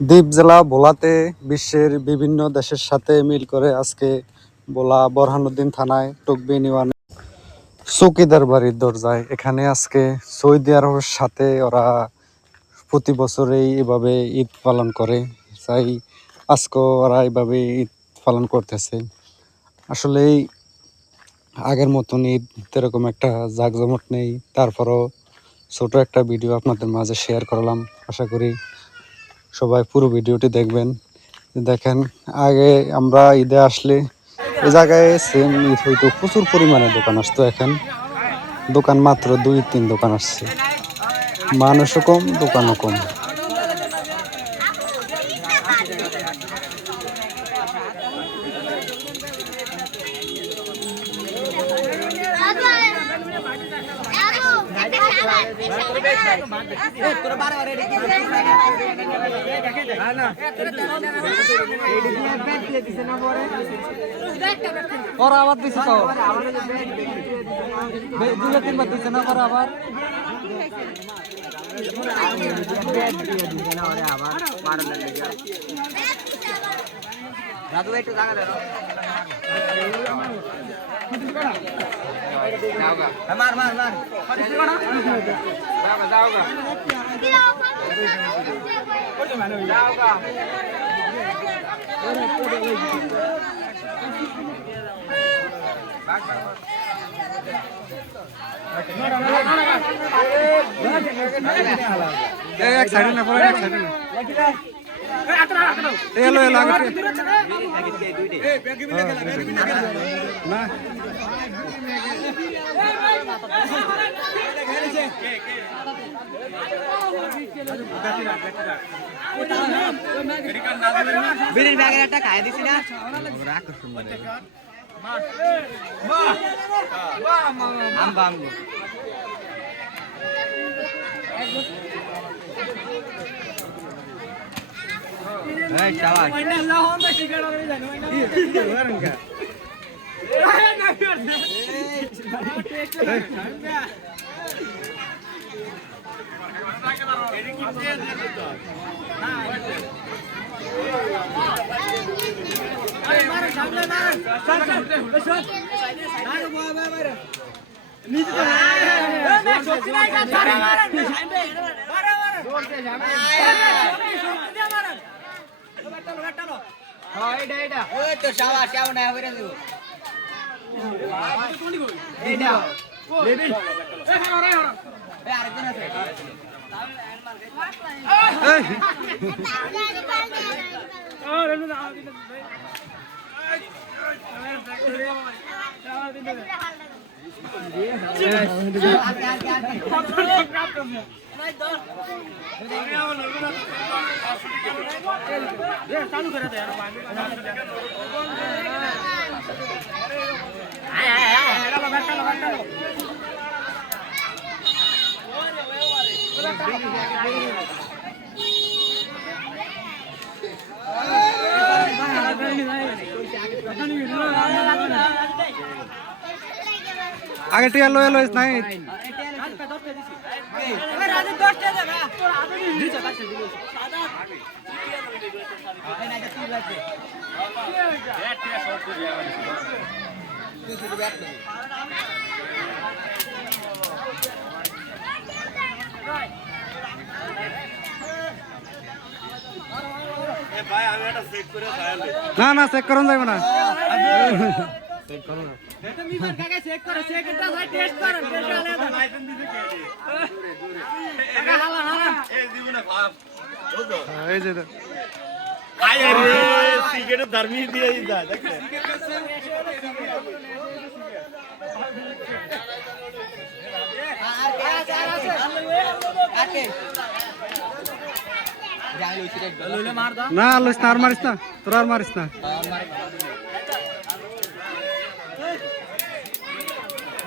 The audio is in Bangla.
দ্বীপ জেলা ভোলাতে বিশ্বের বিভিন্ন দেশের সাথে মিল করে আজকে ভোলা বোরহানুদ্দিন থানায় টকবিন ইউনিয়নে চৌকিদার বাড়ির দরজায় এখানে আজকে সৌদি আরবের সাথে ওরা প্রতি বছরেই এভাবে ঈদ পালন করে। তাই আজকেও ওরা এইভাবে ঈদ পালন করতেছে। আসলেই আগের মতন ঈদ এরকম একটা জাঁকজমক নেই, তারপরও ছোট একটা ভিডিও আপনাদের মাঝে শেয়ার করলাম। আশা করি সবাই পুরো ভিডিওটি দেখবেন। দেখেন, আগে আমরা ঈদে আসলে এ জায়গায় সেম ঈদ হইতো, প্রচুর পরিমাণে দোকান আসতো। এখন দোকান মাত্র 2-3 দোকান আসছে, মানুষও কম, দোকানও কম। ওরা আবার দিছে তো 2-3 বার দিছে না, ওরা আবার দাদু একটু জায়গা দেন। মার মার মার যাওগা যাওগা এক সাইডে না, পরে এক সাইডে না। এলো এলো আগে না। বিড়ির ব্যাগের একটা খাই দিছি না, আম্বা আম্বু চালু করে দে আগে টিয়া লো এলো নাই। না না, চেক করুন যাবে না। চেক করো না, চেক করো, চেক এটা ভাই টেস্ট করো, টেস্ট আলাদা লাইসেন্স দিতে কে দে টাকা হালা হালা এই জীবনে ভাব বুঝো। এই যে আয় রে সিগারেট ধর্মী দিয়ে যা দেখো না লইস না, আর মারিস না, তোর আর মারিস না।